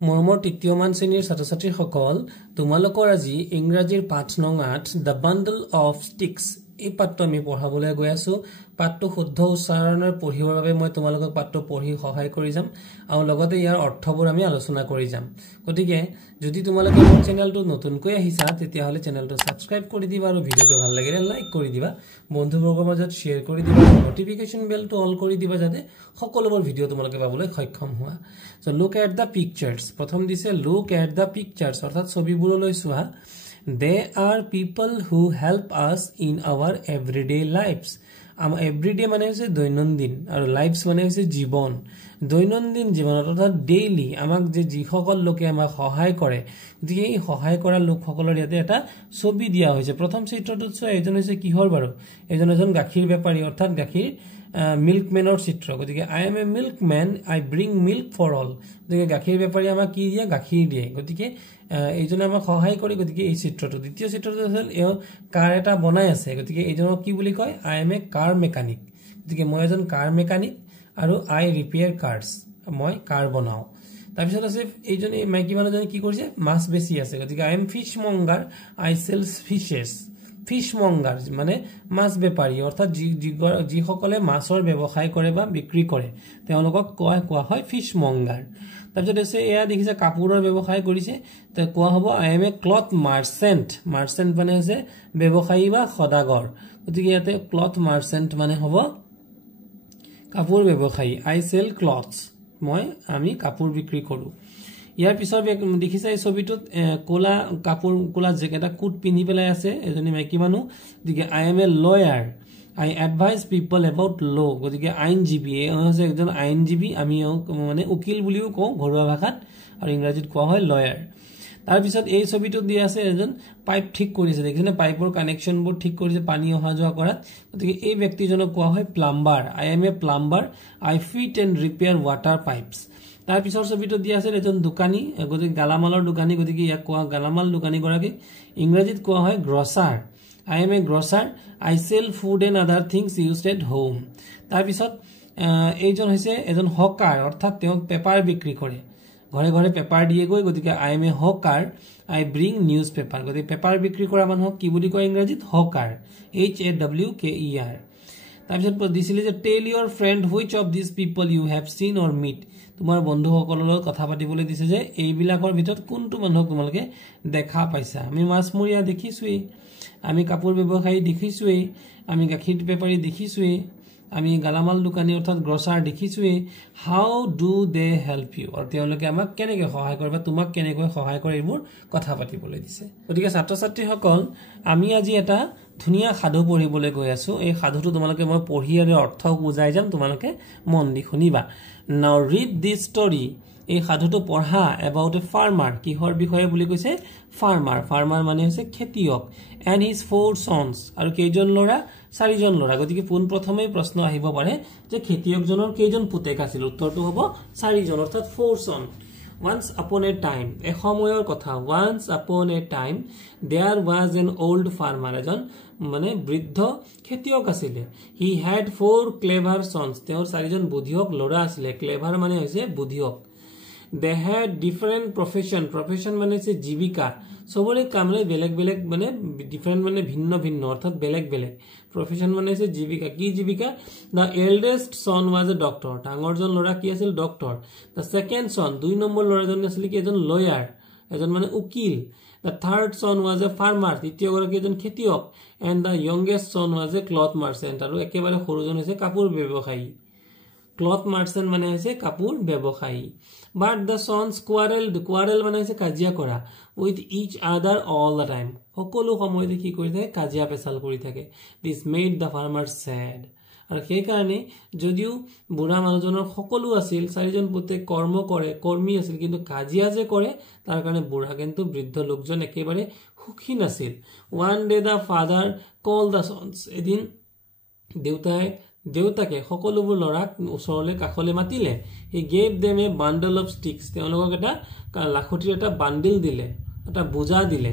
মৰমৰ তৃতীয়মান শ্ৰেণীৰ ছাত্ৰ-ছাত্ৰীসকল তোমালোকৰ আজি ইংৰাজীৰ পাঠ নং 8 দ্য বান্ডল অফ ষ্টিক্স এই পাঠটো আমি পঢ়াবলৈ গৈ আছো পাঠটো শুদ্ধ উচ্চাৰণৰ পঢ়িবৰ বাবে মই তোমালোকক পাঠটো পঢ়ি সহায় কৰি যাম আৰু লগতে ইয়াৰ অৰ্থবোৰ আমি আলোচনা কৰি যাম গতিকে যদি তোমালোকে মোৰ চেনেলটো নতুনকৈ আহিছা তেতিয়া হলে চেনেলটো সাবস্ক্ৰাইব কৰি দিবা আৰু ভিডিওটো ভাল লাগিলে লাইক কৰি দিবা বন্ধুবৰ্গৰ মাজত শেয়াৰ কৰি দিবা নটিফিকেশন বেলটো অল কৰি দিবা যাতে সকলোবোৰ ভিডিও তোমালোকে পাবলৈ সক্ষম হোৱা সো লুক এট দা পিকচাৰ্স প্ৰথম দিছে লুক এট দা পিকচাৰ্স অৰ্থাৎ ছবিবোৰলৈ চোৱা They are people who help us in our everyday lives. Everyday মানে হৈছে দৈনন্দিন আৰু লাইফস মানে হৈছে জীবন দৈনন্দিন জীৱনত অৰ্থাৎ ডেইলি আমাক যে যিসকল লোকে আমাক সহায় কৰে গতিকে এই সহায় কৰা লোকসকলৰ ইয়াতে এটা ছবি দিয়া হৈছে প্ৰথম চিত্ৰটোত চোৱা এজন হৈছে কিহৰ বাৰু এজন গাখীৰ বেপাৰী অৰ্থাৎ গাখীৰ মিল্কম্যানৰ চিত্ৰ গতিকে I am a milkman I bring milk for all গতিকে গাখীৰ বেপাৰী আমাক কি দিয়ে গাখীৰ দিয়ে গতিকে এইজনে আমাক সহায় কৰে গতিকে এই চিত্ৰটো দ্বিতীয় চিত্ৰটো হ'ল এও কাৰ এটা বনাই আছে গতিকে এইজনক কি বুলি কয় আই এম এ কাৰ মেকানিক গতিকে মই এজন কাৰ মেকানিক আৰু আই ৰিপেয়াৰ কাৰ্স মই কাৰ বনাও তাৰপিছত আছে এইজনে মাইকী মানুহজনে কি কৰিছে মাছ বেচি আছে গতিকে I am fish monger I sells fishes fish monger মানে মাছ বেপাৰী অৰ্থাৎ যি সকলে মাছৰ ব্যৱসায় কৰে বা বিক্ৰী কৰে তেওঁলোকক কোৱা হয় ফিশ মঙ্গাৰ তাৰপিছত আছে এয়া দেখিছে কাপোৰৰ ব্যৱসায় কৰিছে তে কোৱা হ'ব আই am A cloth merchant merchant মানে হৈছে ব্যৱসায়ী বা সদাগৰ গতিকে ইয়াতে ক্লথ মাৰ্চেন্ট মানে হ'ব কাপোৰ ব্যৱসায়ী আই সেল ক্লথস আমি কাপোৰ বিক্ৰী কৰো ইয়াৰ পিছৰ দেখিছে এই ছবিটোত কোলা কাপোৰ কোলা জেকেটা কোট পিন্ধি পেলাই আছে এজনী মাইকী মানুহ গতিকে I am a lawyer I advise people about law গতিকে আইনজীৱী হৈছে একজন আইনজীৱী আমি মানে উকিল বুলিও কওঁ ঘৰুৱা ভাষাত আৰু ইংৰাজীত কোৱা হয় লয়াৰ তাৰ পিছত এই ছবিটো দিয়া আছে এজন পাইপ ঠিক কৰিছে দেখিছেনে পাইপৰ কানেকশনবোৰ ঠিক কৰিছে পানী অহা যোৱা কৰাত গতিকে এই ব্যক্তিজনক কোৱা হয় plumber I am a plumber I fit and repair water pipes তাৰ পিছৰ ছবিটো দিয়া আছে এজন দোকানী গতিকে গালামালৰ দোকানী গতিকে ইয়াক কোৱা গালামাল দোকানী গৰাকী ইংৰাজীত কোৱা হয় গ্ৰছাৰ I am a grocer. I sell food and other things used at home. তাৰ পিছত এইজন হৈছে এজন হকাৰ অৰ্থাৎ তেওঁ পেপাৰ বিক্ৰী কৰে ঘৰে ঘৰে পেপাৰ দিয়ে গৈ গতিকে I am a hawker. I bring newspaper গতিকে পেপাৰ বিক্ৰী কৰা মানুহক কি বুলি কয় ইংৰাজীত হকাৰ HAWKER তাৰ পিছত দিছিলে যে tell your friend which of this people you have seen or meet তোমাৰ বন্ধুসকলৰ লগত কথা পাতিবলৈ দিছে যে এইবিলাকৰ ভিতৰত কোনটো মানুহক তোমালোকে দেখা পাইছা আমি মাছমৰীয়া দেখিছোই আমি কাপোৰ ব্যৱসায়ী দেখিছোই আমি গাখীৰ বেপাৰী দেখিছোই আমি গালামাল দোকানী অৰ্থাৎ গ্ৰছাৰ দেখিছোই হাউ ডু দে হেল্প ইউ আৰু তেওঁলোকে আমাক কেনেকৈ সহায় কৰে বা তোমাক কেনেকৈ সহায় কৰে এইবোৰ কথা পাতিবলৈ দিছে গতিকে ছাত্ৰ-ছাত্ৰীসকল আমি আজি এটা ধুনীয়া সাধু পঢ়িবলৈ গৈ আছো এই সাধুটো তোমালোকে মই পঢ়ি আৰু অৰ্থ বুজাই যাম তোমালোকে মন দি শুনিবা নাও ৰিড দিস ষ্টৰী এই সাধুটো পঢ়া এবাউট এ ফাৰ্মাৰ কিহৰ বিষয়ে বুলি কৈছে ফাৰ্মাৰ মানে হৈছে খেতিয়ক এণ্ড হিজ 4 sons আৰু কেইজন ল'ৰা 4জন ল'ৰা গতিকে পোন প্ৰথমেই প্ৰশ্ন আহিব পাৰে যে খেতিয়কজনৰ কেইজন পুতেক আছিল উত্তৰটো হ'ব 4জন অৰ্থাৎ 4 sons once upon a time এ সময়ৰ কথা once upon a time there was an old farmer এজন মানে বৃদ্ধ খেতিয়ক আছিল he had 4 clever sons তেওঁৰ 4জন বুদ্ধিয়ক ল'ৰা আছিল clever মানে হৈছে বুদ্ধিয়ক they had different profession মানে হৈছে জীৱিকা সবৰে কামৰে বেলেগ মানে ডিফাৰেন্ট মানে ভিন্ন অৰ্থাৎ বেলেগ profession মানে হৈছে জীৱিকা কি জীৱিকা the eldest son was a doctor ডাঙৰজন ল'ৰা কি আছিল doctor the second son 2 number ল'ৰাজন আছিল কি এজন লয়াৰ এজন মানে উকিল the third son was a farmer তৃতীয় গৰাকী এজন খেতিয়ক and the youngest son was a cloth merchant আৰু একেবাৰে সৰুজন হৈছে কাপোৰ ব্যৱসায়ী ক্লথ মাৰ্চেন্ট মানে হৈছে কাপোৰ ব্যৱসায়ী but the sons quarrel মানে হৈছে কাজিয়া কৰা with each other all the time সকলো সময়তে কি কৰি থাকে কাজিয়া পেছাল কৰি থাকে this made the farmer sad আৰু সেই কাৰণে যদিও বুঢ়া মানুহজনৰ সকলো আছিল 4জন পুতেক কৰ্মী আছিল কিন্তু কাজিয়া যে কৰে তাৰ কাৰণে বুঢ়া কিন্তু বৃদ্ধ লোকজন একেবাৰে সুখী নাছিল one day the father called the sons এদিন দেউতাকে সকলোবোৰ ল'ৰাক ওচৰলৈ কাখলৈ মাতিলে he gave them a bundle of sticks তেওঁলোকক এটা লাখুটিৰ এটা বান্ডিল দিলে এটা বুজা দিলে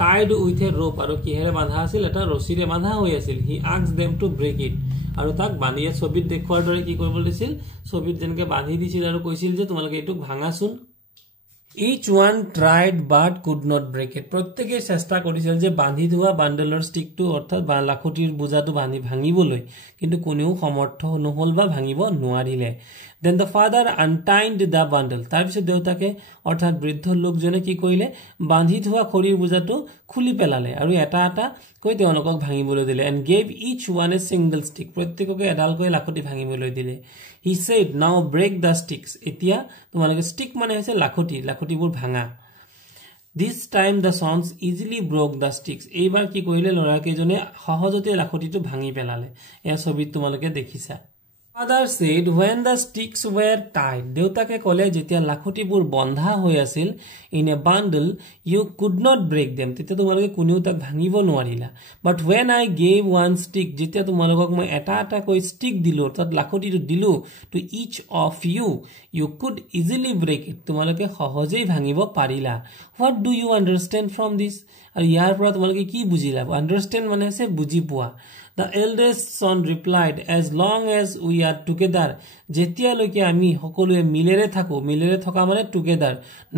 tied with a rope আৰু কিহেৰে বান্ধা আছিল এটা ৰছীৰে বান্ধা হৈ আছিল he asked them to break it আৰু তাক বান্ধিয়ে ছবিত দেখুৱাৰ দৰে কি কৰিব দিছিল ছবিত যেনকে বান্ধি দিছিল আৰু কৈছিল যে তোমালোকে এইটো ভাঙাচোন Each one tried but could not break it. প্রত্যেকে চেষ্টা কৰিছিল যে বান্ধি থোৱা বান্ডেলৰ ষ্টিকটো অৰ্থাৎ লাখুটিৰ বুজাটো ভাঙিবলৈ, কিন্তু কোনেও সমৰ্থ নহল বা ভাঙিব নোৱাৰিলে। Then the father untied the bundle. তাৰপিছত দেউতাকে অৰ্থাৎ বৃদ্ধ লোকজনে কি কৰিলে, বান্ধি থোৱা খৰিৰ বুজাটো খুলি পেলালে আৰু এটা এটা কৈ তেওঁলোকক ভাঙিবলৈ দিলে। And gave each one a single stick. প্ৰত্যেককে এডালকৈ লাখুটি ভাঙিবলৈ দিলে। He said, now break the sticks. এতিয়া তোমালোকে stick মানে হৈছে লাখুটি, লাখুটিবোৰ ভাঙা। This time the sons easily broke the sticks. এইবাৰ কি কৰিলে, ল'ৰাকেইজনে সহজতে লাখুটিটো ভাঙি পেলালে। এয়া ছবিত তোমালোকে দেখিছা। Father said, when the sticks were tied, দেউতাকে ক'লে যেতিয়া লাখুটিবোৰ বন্ধা হৈ আছিল, in a bundle you could not break them. তেতিয়া তোমালোকে কোনেও তাক ভাঙিব নোৱাৰিলা। But when I gave one stick, যেতিয়া তোমালোকক মই এটা এটা কৈ stick দিলো, অৰ্থাৎ লাখুটিটো দিলো, to each of you, you could easily break it. তোমালোকে সহজেই ভাঙিব পাৰিলা। What do you understand from this? আৰু ইয়াৰ পৰা তোমালোকে কি বুজিলা? Understand মানে হৈছে বুজি পোৱা। The eldest son replied, as long as we are together, যেতিয়ালৈকে আমি সকলোৱে মিলেৰে থাকো, মিলেৰে থকা মানে together,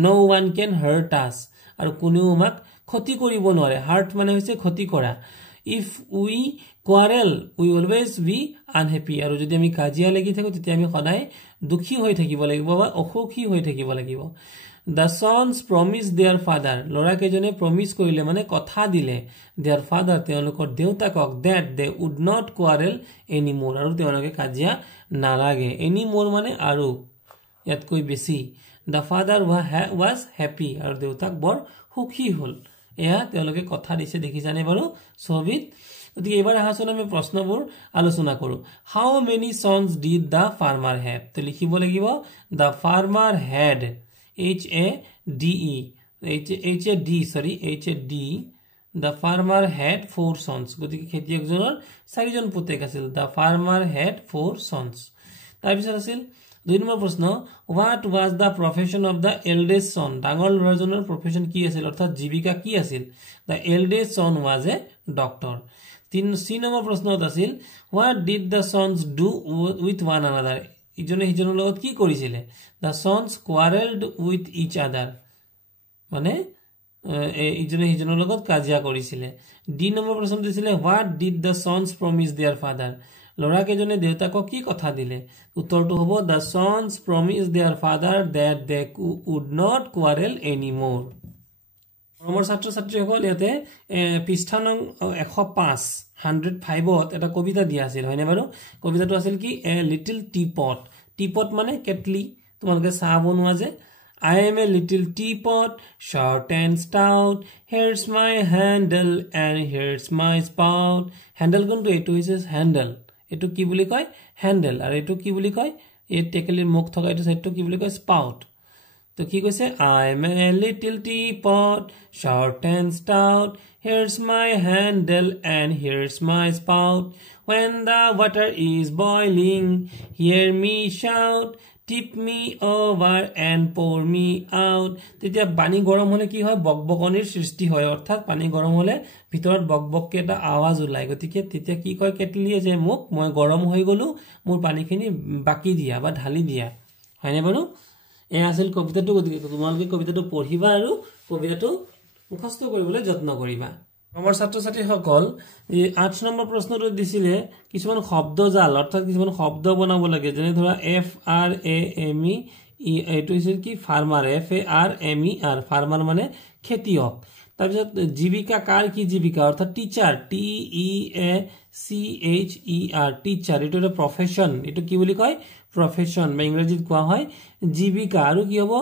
no one can hurt us. আৰু কোনেও আমাক ক্ষতি কৰিব নোৱাৰে। hurt মানে হৈছে ক্ষতি কৰা। If we quarrel, we always be unhappy. আৰু যদি আমি কাজিয়া লাগি থাকো তেতিয়া আমি সদায় দুখী হৈ থাকিব লাগিব বা অসুখী হৈ থাকিব লাগিব। The sons promised their father. ল'ৰাকেইজনে promise কৰিলে মানে কথা দিলে their father, তেওঁলোকৰ দেউতাকক, that they would not quarrel anymore. আৰু তেওঁলোকে কাজিয়া নালাগে। anymore মানে আৰু, ইয়াতকৈ বেছি। The father was happy. আৰু দেউতাক বৰ সুখী হ'ল। এয়া তেওঁলোকে কথা দিছে, দেখিছানে বাৰু ছবিত? গতিকে এইবাৰ আহাচোন আমি প্ৰশ্নবোৰ আলোচনা কৰো। How many sons did the farmer have? তো লিখিব লাগিব the farmer had, the farmer had 4 sons. গতিকে খেতিয়কজনৰ 4জন পুতেক আছিল। the farmer had 4 sons. তাৰপিছত আছিল 2 নম্বৰ প্ৰশ্ন, what was the profession of the eldest son? ডাঙৰ ল'ৰাজনৰ profession কি আছিল, অৰ্থাৎ জীৱিকা কি আছিল? the eldest son was a doctor. 3 number প্ৰশ্নত আছিল, what did the sons do with one another? ইজনে সিজনৰ লগত কি কৰিছিলে? the sons quarreled with each other. মানে ইজনে সিজনৰ লগত কাজিয়া কৰিছিলে। ডি নম্বৰ প্ৰশ্ন দিছিলে, what did the sons promise their father? ল'ৰাকেইজনে দেউতাকক কি কথা দিলে? উত্তৰটো হ'ব the sons promised their father that they would not quarrel anymore. আমাৰ ছাত্ৰ ছাত্ৰীসকল ইয়াতে পৃষ্ঠা নং 105 105ত এটা কবিতা দিয়া আছিল, হয়নে বাৰু? কবিতাটো আছিল কি, এ লিটল টিপট। টিপট মানে কেটলি, তোমালোকে চাহ বনোৱা যে। I am a little teapot, short and stout. Here's my handle and here's my spout. Handle কোনটো? এইটো হৈছে handle, এইটো কি বুলি কয়? handle। আৰু এইটো কি বুলি কয়? এই টেকেলিৰ মুখ থকা এইটো সাইডটো কি বুলি কয়? spout। তো কি কৈছে? I am a little teapot, short and stout. Here's my handle and here's my spout. When the water is boiling, hear me shout. Tip me over and pour me out. তেতিয়া পানী গৰম হলে কি হয়? বকবকনিৰ সৃষ্টি হয়, অৰ্থাৎ পানী গৰম হলে ভিতৰত বকবককে এটা আৱাজ ওলায়। গতিকে তেতিয়া কি কয় কেটলিয়ে, যে মোক মই গৰম হৈ গলো, মোৰ পানীখিনি বাকি দিয়া বা ঢালি দিয়া, হয়নে বাৰু? এয়া আছিল কবিতাটো। গতিকে তোমালোকে কবিতাটো পঢ়িবা আৰু কবিতাটো মুখস্থ কৰিবলৈ যত্ন কৰিবা। আমাৰ ছাত্ৰ ছাত্ৰীসকল 8 নম্বৰ প্ৰশ্নটো দিছিলে কিছুমান শব্দজাল, অৰ্থাৎ কিছুমান শব্দ বনাব লাগে, যেনে ধৰা FRAME, এইটো হৈছে কি ফাৰ্মাৰ, FARMER, ফাৰ্মাৰ মানে খেতিয়ক। তাৰপিছত জীৱিকা, কাৰ কি জীৱিকা, অৰ্থাৎ টিচাৰ, TEACHER, টিচাৰ, এইটো এটা প্ৰফেশ্যন, এইটো কি বুলি কয়? প্ৰফেশ্যন বা ইংৰাজীত কোৱা হয় জীৱিকা। আৰু কি হ'ব?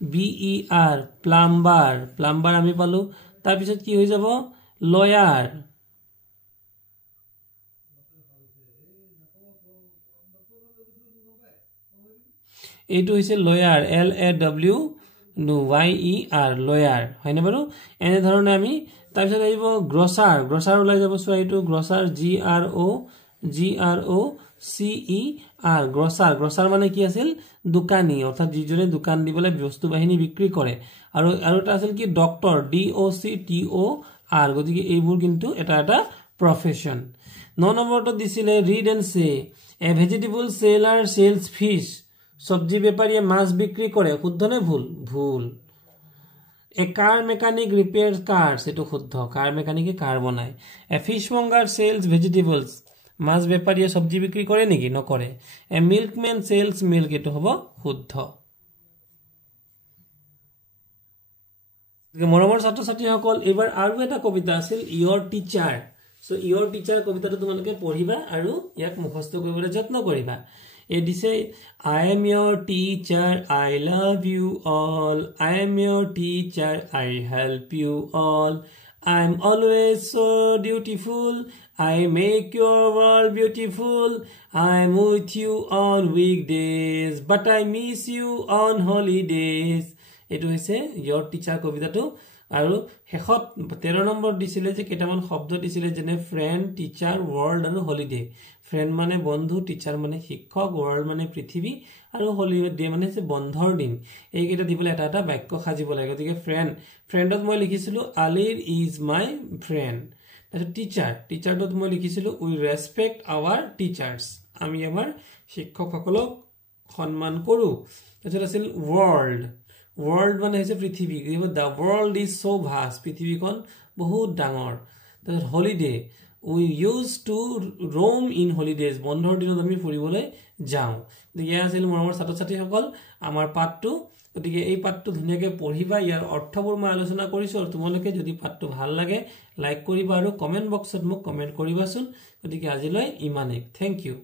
PLUMBER, প্লাম্বাৰ, প্লাম্বাৰ আমি পালো। তাৰপিছত কি হৈ যাব? লয়াৰ, এইটো হৈছে লয়াৰ, LAWYER, লয়াৰ, হয়নে বাৰু? এনেধৰণে আমি তাৰপিছত আহিব গ্ৰছাৰ, গ্ৰছাৰ ওলাই যাব। চোৱা এইটো গ্ৰছাৰ, GROCER, গ্ৰছাৰ। গ্ৰছাৰ মানে কি আছিল? দোকানী, অৰ্থাৎ যিজনে দোকান দিবলৈ বস্তু বাহিনী বিক্ৰী কৰে। আৰু এটা আছিল কি ডক্টৰ, DOCTOR। গতিকে এইবোৰ কিন্তু এটা এটা প্ৰফেশ্যন। 9 নম্বৰটো দিছিলে ৰিড এণ্ড সে, এ ভেজিটেবল সেলাৰ সেলস ফিশ সবজি বেপাৰীয়ে মাছ বিক্ৰী কৰে শুদ্ধ নে ভুল ভুল এ কাৰ মেকানিক ৰিপেয়াৰ কাৰ্স এটো শুদ্ধ কাৰ মেকানিকে কাৰ বনায় এ ফিশমঙ্গাৰ সেলস ভেজিটেবলস মাছ বেপাৰীয়ে সবজি বিক্ৰী কৰে নেকি নকৰে এ মিল্কম্যান সেলস মিল্ক এটো হ'ব শুদ্ধ মৰমৰ ছাত্ৰ ছাত্ৰীসকল এবাৰ আৰু এটা কবিতা আছিল ইয়ৰ টিচাৰ সো ইয়ৰ টিচাৰ কবিতাটো তোমালোকে পঢ়িবা আৰু ইয়াক মুখস্থ কৰিবলৈ যত্ন কৰিবা এ দিছে I am your teacher I love you all I am your teacher I help you all I am always so dutiful I make your world beautiful I am with you on weekdays but I miss you on holidays এটো হৈছে your teacher কবিতাটো আৰু হেখত 13 number দিছিলে যে কেটামান শব্দ দিছিলে যেনে ফ্ৰেন্ড টিচাৰ ওয়াৰ্ল্ড আৰু হলিডে ফ্ৰেন্ড মানে বন্ধু টিচাৰ মানে শিক্ষক ওয়াৰ্ল্ড মানে পৃথিৱী আৰু হলিডে মানে হৈছে বন্ধৰ দিন এই কেটা দিবলৈ এটা এটা বাক্য সাজিব লাগে গতিকে ফ্ৰেন্ডত মই লিখিছিলো আলিৰ ইজ মাই ফ্ৰেন্ড তাৰপিছত টিচাৰটোত মই লিখিছিলো উই ৰেসপেক্ট আৱাৰ টিচাৰ্স আমি আমাৰ শিক্ষকসকলক সন্মান কৰো তাৰপিছত আছিল world মানে হৈছে পৃথিৱী the world is so vast পৃথিৱীখন বহুত ডাঙৰ তাৰ holiday we used to roam in holidays বন্ধৰ দিনত আমি ফুৰিবলৈ যাওঁ ইয়া আছিল মৰমৰ ছাত্ৰ ছাত্ৰীসকল আমাৰ পাঠটো গতিকে এই পাঠটো ধুনীয়াকৈ পঢ়িবা ইয়াৰ অৰ্থবোৰ মই আলোচনা কৰিছো আৰু তোমালোকে যদি পাঠটো ভাল লাগে লাইক কৰিবা আৰু কমেন্ট বক্সত মোক কমেন্ট কৰিবাচোন গতিকে আজিলৈ ইমানেই থ্যাংক ইউ